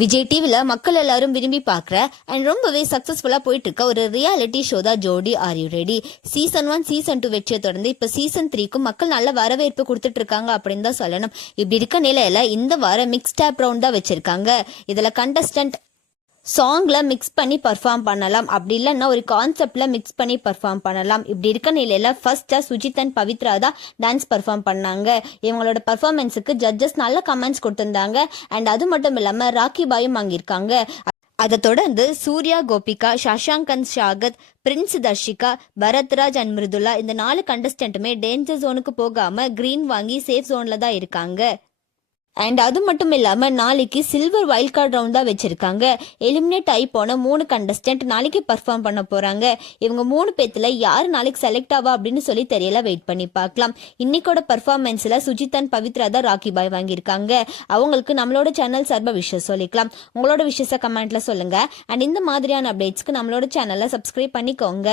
விஜய் டிவியில் மக்கள் எல்லாரும் விரும்பி பார்க்குற அண்ட் ரொம்பவே சக்ஸஸ்ஃபுல்லாக போயிட்டு இருக்க ஒரு ரியாலிட்டி ஷோ தான் ஜோடி are you ready. Season 1 season 2 வெற்றியை தொடர்ந்து இப்போ சீசன் 3க்கும் மக்கள் நல்ல வரவேற்பு கொடுத்துட்டு இருக்காங்க அப்படின்னு தான் சொல்லணும். இப்படி இருக்க நிலையில இந்த வாரம் மிக்ஸ் டேப் ரவுண்ட் தான் வச்சிருக்காங்க. இதில் கண்டஸ்டன்ட் சாங்ல மிக்ஸ் பண்ணி பர்ஃபார்ம் பண்ணலாம், அப்படி இல்லைன்னா ஒரு கான்செப்ட்ல மிக்ஸ் பண்ணி பர்ஃபார்ம் பண்ணலாம். இப்படி இருக்க நிலையில ஃபர்ஸ்டா சுஜித் அண்ட் பவித்ரா தான் டான்ஸ் பர்ஃபார்ம் பண்ணாங்க. இவங்களோட பர்ஃபார்மன்ஸுக்கு ஜட்ஜஸ் நல்ல கமெண்ட்ஸ் கொடுத்திருந்தாங்க. அண்ட் அது மட்டும் இல்லாம ராக்கி பாயும் வாங்கியிருக்காங்க. அதை தொடர்ந்து சூர்யா, கோபிகா, சஷாங்கன் ஷாகத், பிரின்ஸ் தர்ஷிகா, பரத்ராஜ் அண்ட் மிருதுலா இந்த 4 கண்டஸ்டன்ட்டுமே டேஞ்சர் ஜோனுக்கு போகாம கிரீன் வாங்கி சேஃப் ஜோன்ல தான் இருக்காங்க. அண்ட் அது மட்டும் இல்லாம நாளைக்கு சில்வர் வைல்ட் கார்டு ரவுண்ட் தான் வச்சிருக்காங்க. எலிமினேட் ஆகி போன 3 கண்டஸ்டன்ட் நாளைக்கு பர்ஃபார்ம் பண்ண போறாங்க. இவங்க 3 பேத்துல யாரு நாளைக்கு செலக்ட் ஆவா அப்படின்னு சொல்லி தெரியல, வெயிட் பண்ணி பார்க்கலாம். இன்னைக்கோட பர்ஃபார்மன்ஸ்ல சுஜித் அண்ட் பவித்ரா தான் ராக்கி பாய் வாங்கியிருக்காங்க. அவங்களுக்கு நம்மளோட சேனல் சார்பா விஷயம் சொல்லிக்கலாம். உங்களோட விஷயத்தை கமெண்ட்ல சொல்லுங்க. அண்ட் இந்த மாதிரியான அப்டேட்ஸ்க்கு நம்மளோட சேனலை சப்ஸ்கிரைப் பண்ணிக்கோங்க.